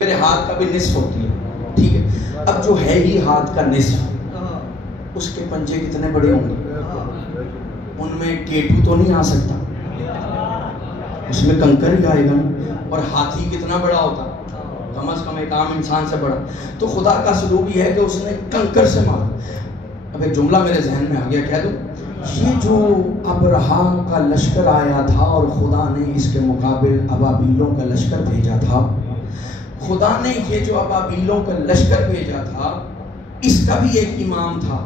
میرے ہاتھ کا بھی نصف ہوتی ہے، ٹھیک ہے. اب جو ہے ہی ہاتھ کا نصف، اس کے پنجے کتنے بڑے ہوں گے؟ ان میں ٹیٹو تو نہیں آ سکتا، اس میں کنکر ہی آئے گا نا. اور ہاتھی کتنا بڑا ہوتا؟ کم از کم ایک عام انسان سے بڑا. تو خدا کا سلوک یہ ہے کہ اس نے کنکر سے مارا. اب ایک جملہ میرے ذہن میں آ گیا، کہہ دوں. یہ جو ابرہا کا لشکر آیا تھا اور خدا نے اس کے مقابل ابابیلوں کا لشکر بھیجا تھا، خدا نے یہ جو ابابیلوں کا لشکر بھیجا تھا، اس کا بھی ایک امام تھا.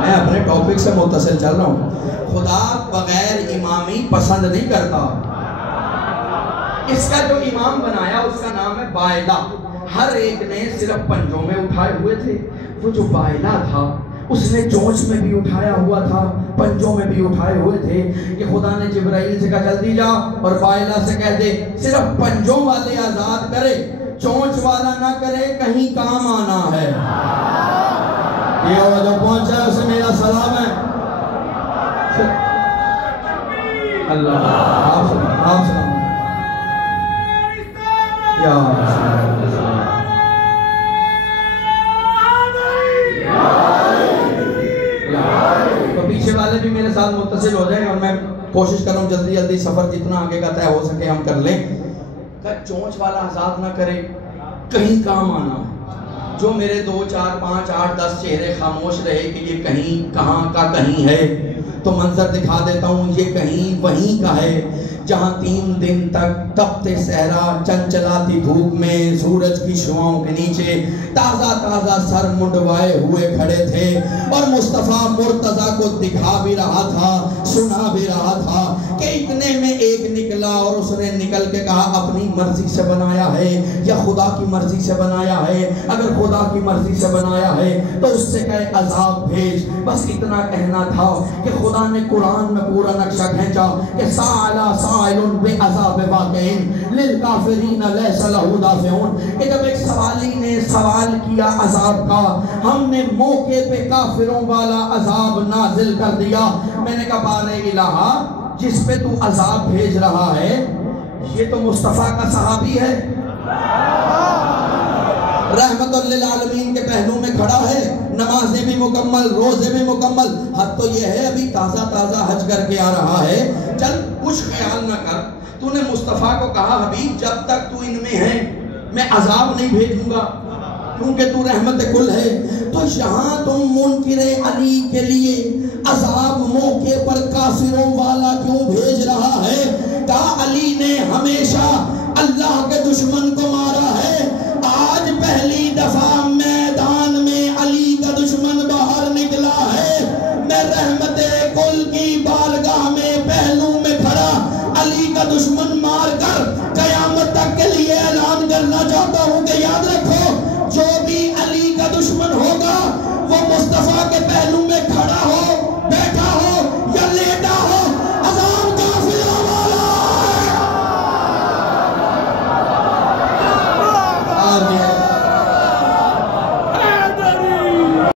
میں اپنے ٹاپک سے متصل چل رہا ہوں. خدا بغیر امامی پسند نہیں کرتا. اس کا جو امام بنایا اس کا نام ہے بائلہ. ہر ایک نے صرف پنجوں میں اٹھائے ہوئے تھے. وہ جو بائلہ تھا اس نے چونچ میں بھی اٹھایا ہوا تھا، پنجوں میں بھی اٹھائے ہوئے تھے. کہ خدا نے جبرائیل سے کہا جلدی جا اور بائلہ سے کہہ دے صرف پنجوں والے آزاد کرے، چونچ والا نہ کرے، کہیں کام آنا ہے. یہ وہ جو پہنچا ہے اسے میرا سلام ہے. اللہ آپ سلام یا تو پیچھے والے بھی میرے ساتھ متصل ہو جائیں اور میں کوشش کروں جلدی جلدی سفر جتنا آگے کا طے ہو سکے ہم کر لیں. کہ چونچ والا آزاد نہ کرے، کہیں کام آنا. جو میرے 2 4 5 8 10 چہرے خاموش رہے کہ یہ کہیں کہاں کا کہیں ہے، تو منظر دکھا دیتا ہوں. یہ کہیں وہیں کا ہے جہاں 3 دن تک تپتے صحرا چنچلاتی دھوپ میں سورج کی شعاؤں کے نیچے تازہ تازہ سر منڈوائے ہوئے کھڑے تھے اور مصطفیٰ مرتضیٰ کو دکھا بھی رہا تھا، سنا بھی رہا تھا کہ اتنے میں ایک نکلا اور اس نے نکل کے کہا اپنی مرضی سے بنایا ہے یا خدا کی مرضی سے بنایا ہے؟ اگر خدا کی مرضی سے بنایا ہے تو اس سے کہے عذاب بھیج. بس اتنا کہنا تھا کہ خدا نے قرآن میں پورا نقشہ کھینچا کہ سائلہ سائلن بعذاب واقعین للکافرین لیس لہ دافعون. کہ جب ایک سوالی نے سوال کیا عذاب کا، ہم نے موقع پہ کافروں والا عذاب نازل کر دیا. میں نے کہا بارے الہا جس پہ تو عذاب بھیج رہا ہے یہ تو مصطفیٰ کا صحابی ہے، رحمت للعالمین کے پہلو میں کھڑا ہے، نمازیں بھی مکمل، روزے بھی مکمل. حد تو یہ ہے ابھی تازہ تازہ حج کر کے آ رہا ہے. چل کچھ خیال نہ کر. تو نے مصطفیٰ کو کہا حبیب جب تک تو ان میں ہے میں عذاب نہیں بھیجوں گا کیونکہ تو رحمت کل ہے. تو یہاں تم منکر علی کے لیے عذاب موقع پر کافروں والا کیوں بھیج رہا ہے؟ کہا علی نے ہمیشہ اللہ کے دشمن کو مارا ہے، آج پہلی دفعہ میدان میں علی کا دشمن باہر نکلا ہے. میں رحمت کل کی بارگاہ میں پہلو میں کھڑا علی کا دشمن مار کر قیامت تک کے لیے اعلان کرنا چاہتا ہوں کہ یا